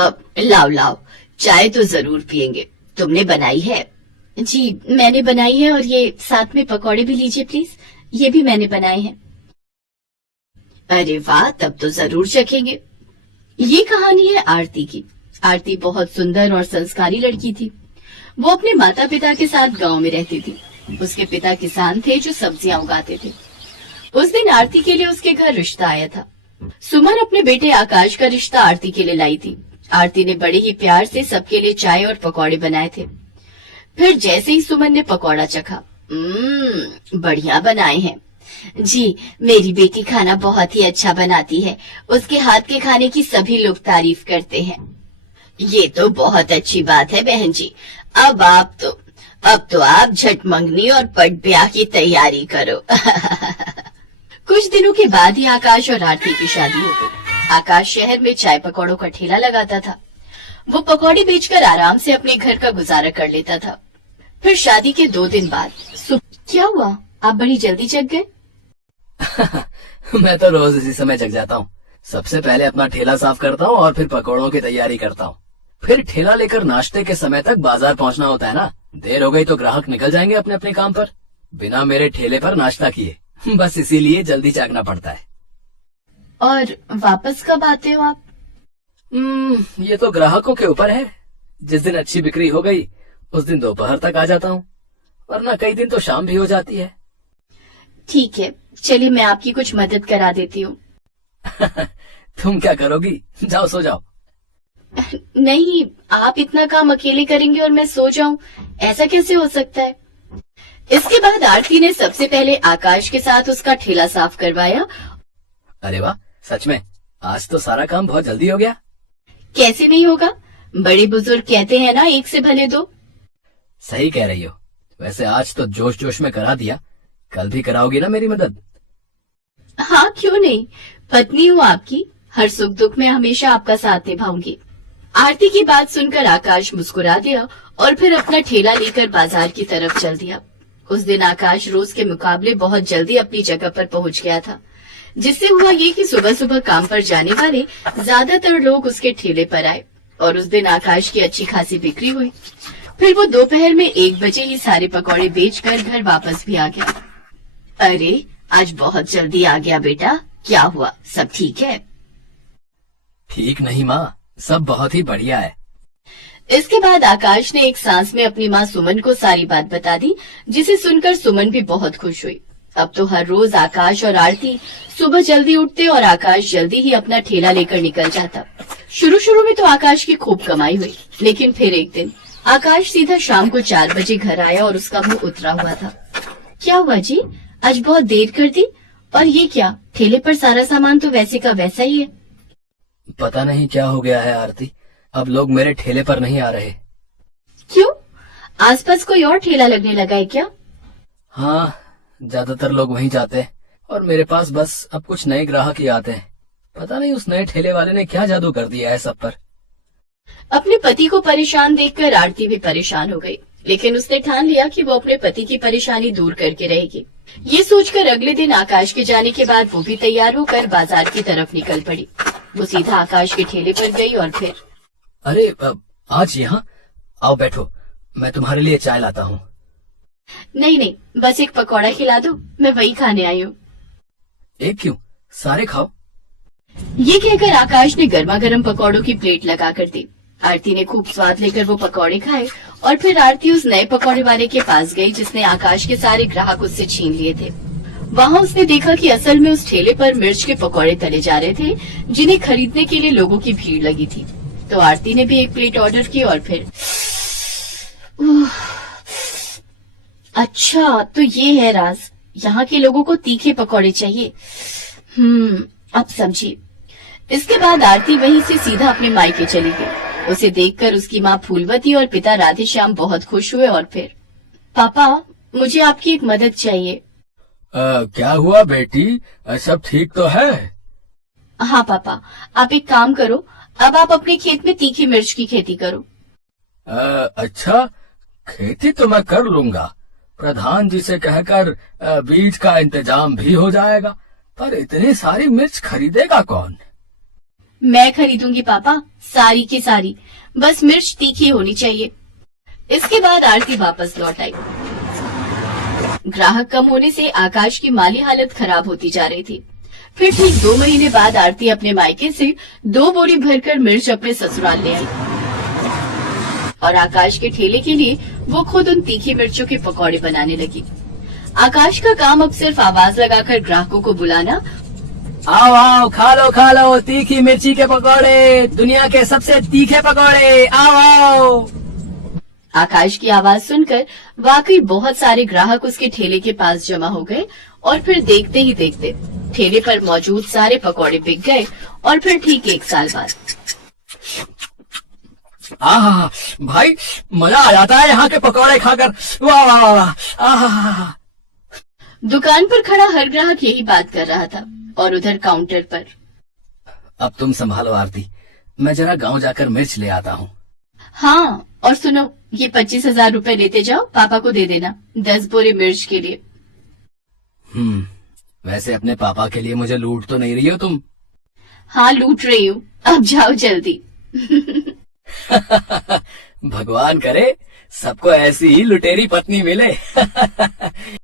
अब लाओ लाओ, चाय तो जरूर पियेंगे। तुमने बनाई है? जी मैंने बनाई है, और ये साथ में पकौड़े भी लीजिए प्लीज, ये भी मैंने बनाए हैं। अरे वाह, तब तो जरूर चखेंगे। ये कहानी है आरती की। आरती बहुत सुंदर और संस्कारी लड़की थी। वो अपने माता पिता के साथ गांव में रहती थी। उसके पिता किसान थे जो सब्जियां उगाते थे। उस दिन आरती के लिए उसके घर रिश्ता आया था। सुमन अपने बेटे आकाश का रिश्ता आरती के लिए लाई थी। आरती ने बड़े ही प्यार से सबके लिए चाय और पकौड़े बनाए थे। फिर जैसे ही सुमन ने पकौड़ा चखा, बढ़िया बनाए हैं जी, मेरी बेटी खाना बहुत ही अच्छा बनाती है। उसके हाथ के खाने की सभी लोग तारीफ करते हैं। ये तो बहुत अच्छी बात है बहन जी। अब तो आप झट मंगनी और पट ब्याह की तैयारी करो। कुछ दिनों के बाद ही आकाश और आरती की शादी हो गई। आकाश शहर में चाय पकौड़ों का ठेला लगाता था। वो पकौड़े बेचकर आराम से अपने घर का गुजारा कर लेता था। फिर शादी के 2 दिन बाद क्या हुआ, आप बड़ी जल्दी जग गए? मैं तो रोज इसी समय जग जाता हूँ। सबसे पहले अपना ठेला साफ करता हूँ और फिर पकौड़ों की तैयारी करता हूँ। फिर ठेला लेकर नाश्ते के समय तक बाजार पहुँचना होता है ना। देर हो गई तो ग्राहक निकल जाएंगे अपने अपने काम पर, बिना मेरे ठेले पर नाश्ता किए। बस इसीलिए जल्दी जागना पड़ता है। और वापस कब आते हो आप? ये तो ग्राहकों के ऊपर है। जिस दिन अच्छी बिक्री हो गई उस दिन दोपहर तक आ जाता हूँ, वरना कई दिन तो शाम भी हो जाती है। ठीक है, चलिए मैं आपकी कुछ मदद करा देती हूँ। तुम क्या करोगी? जाओ सो जाओ। नहीं, आप इतना काम अकेले करेंगे और मैं सो जाऊं, ऐसा कैसे हो सकता है? इसके बाद आरती ने सबसे पहले आकाश के साथ उसका ठेला साफ करवाया। अरे वाह, सच में आज तो सारा काम बहुत जल्दी हो गया। कैसे नहीं होगा, बड़े बुजुर्ग कहते हैं ना, एक से भले दो। सही कह रही हो। वैसे आज तो जोश जोश में करा दिया, कल भी कराओगी ना मेरी मदद? हाँ क्यों नहीं, पत्नी हूँ आपकी, हर सुख दुख में हमेशा आपका साथ निभाऊंगी। आरती की बात सुनकर आकाश मुस्कुरा दिया और फिर अपना ठेला लेकर बाजार की तरफ चल दिया। उस दिन आकाश रोज के मुकाबले बहुत जल्दी अपनी जगह पर पहुंच गया था, जिससे हुआ ये कि सुबह सुबह काम पर जाने वाले ज्यादातर लोग उसके ठेले पर आए और उस दिन आकाश की अच्छी खासी बिक्री हुई। फिर वो दोपहर में 1 बजे ही सारे पकौड़े बेचकर घर वापस भी आ गया। अरे, आज बहुत जल्दी आ गया बेटा, क्या हुआ, सब ठीक है? ठीक नहीं माँ, सब बहुत ही बढ़िया है। इसके बाद आकाश ने एक सांस में अपनी माँ सुमन को सारी बात बता दी, जिसे सुनकर सुमन भी बहुत खुश हुई। अब तो हर रोज आकाश और आरती सुबह जल्दी उठते और आकाश जल्दी ही अपना ठेला लेकर निकल जाता। शुरू में तो आकाश की खूब कमाई हुई, लेकिन फिर एक दिन आकाश सीधा शाम को 4 बजे घर आया और उसका मुंह उतरा हुआ था। क्या हुआ जी, आज बहुत देर कर दी? और ये क्या, ठेले पर सारा सामान तो वैसे का वैसा ही है। पता नहीं क्या हो गया है आरती, अब लोग मेरे ठेले पर नहीं आ रहे। क्यों, आसपास कोई और ठेला लगने लगा है क्या? हाँ, ज्यादातर लोग वहीं जाते हैं और मेरे पास बस अब कुछ नए ग्राहक ही आते हैं। पता नहीं उस नए ठेले वाले ने क्या जादू कर दिया है सब पर। अपने पति को परेशान देखकर आरती भी परेशान हो गई, लेकिन उसने ठान लिया कि वो अपने पति की परेशानी दूर करके रहेगी। ये सोचकर अगले दिन आकाश के जाने के बाद वो भी तैयार होकर बाजार की तरफ निकल पड़ी। वो सीधा आकाश के ठेले पर गई और फिर, अरे आज यहाँ आओ, बैठो, मैं तुम्हारे लिए चाय लाता हूँ। नहीं, बस एक पकौड़ा खिला दो, मैं वही खाने आई हूँ। एक क्यों, सारे खाओ। ये कहकर आकाश ने गर्मा गर्म पकौड़ों की प्लेट लगा कर दी। आरती ने खूब स्वाद लेकर वो पकौड़े खाए और फिर आरती उस नए पकौड़े वाले के पास गई जिसने आकाश के सारे ग्राहक उससे छीन लिए थे। वहाँ उसने देखा कि असल में उस ठेले पर मिर्च के पकौड़े तले जा रहे थे, जिन्हें खरीदने के लिए लोगों की भीड़ लगी थी। तो आरती ने भी एक प्लेट ऑर्डर की और फिर, अच्छा तो ये है राज, यहाँ के लोगों को तीखे पकौड़े चाहिए। अब समझी। इसके बाद आरती वहीं से सीधा अपने मायके चली गई। उसे देखकर उसकी माँ फूलवती और पिता राधेश्याम बहुत खुश हुए और फिर, पापा मुझे आपकी एक मदद चाहिए। क्या हुआ बेटी, सब ठीक तो है? हाँ पापा, आप एक काम करो, अब आप अपने खेत में तीखी मिर्च की खेती करो। अच्छा, खेती तो मैं कर लूंगा। प्रधान जी से कहकर बीज का इंतजाम भी हो जाएगा, पर इतनी सारी मिर्च खरीदेगा कौन? मैं खरीदूंगी पापा, सारी की सारी, बस मिर्च तीखी होनी चाहिए। इसके बाद आरती वापस लौट आई। ग्राहक कम होने से आकाश की माली हालत खराब होती जा रही थी। फिर ठीक 2 महीने बाद आरती अपने मायके से 2 बोरी भरकर मिर्च अपने ससुराल ले आई और आकाश के ठेले के लिए वो खुद उन तीखी मिर्चों के पकौड़े बनाने लगी। आकाश का काम अब सिर्फ आवाज लगाकर ग्राहकों को बुलाना, आओ आओ, खा लो तीखी मिर्ची के पकौड़े, दुनिया के सबसे तीखे पकौड़े, आओ आओ। आकाश की आवाज सुनकर वाकई बहुत सारे ग्राहक उसके ठेले के पास जमा हो गए और फिर देखते ही देखते ठेले पर मौजूद सारे पकौड़े बिक गए। और फिर ठीक 1 साल बाद आहा भाई, मजा आ जाता है यहाँ के पकौड़े खाकर, वाह वाह वाह वाह, आहा। दुकान पर खड़ा हर ग्राहक यही बात कर रहा था और उधर काउंटर पर, अब तुम संभालो आरती, मैं जरा गांव जाकर मिर्च ले आता हूँ। हाँ और सुनो, ये 25,000 रुपए लेते जाओ, पापा को दे देना 10 बोरे मिर्च के लिए। वैसे अपने पापा के लिए मुझे लूट तो नहीं रही हो तुम? हाँ लूट रही हूँ, अब जाओ जल्दी। भगवान करे सबको ऐसी ही लुटेरी पत्नी मिले।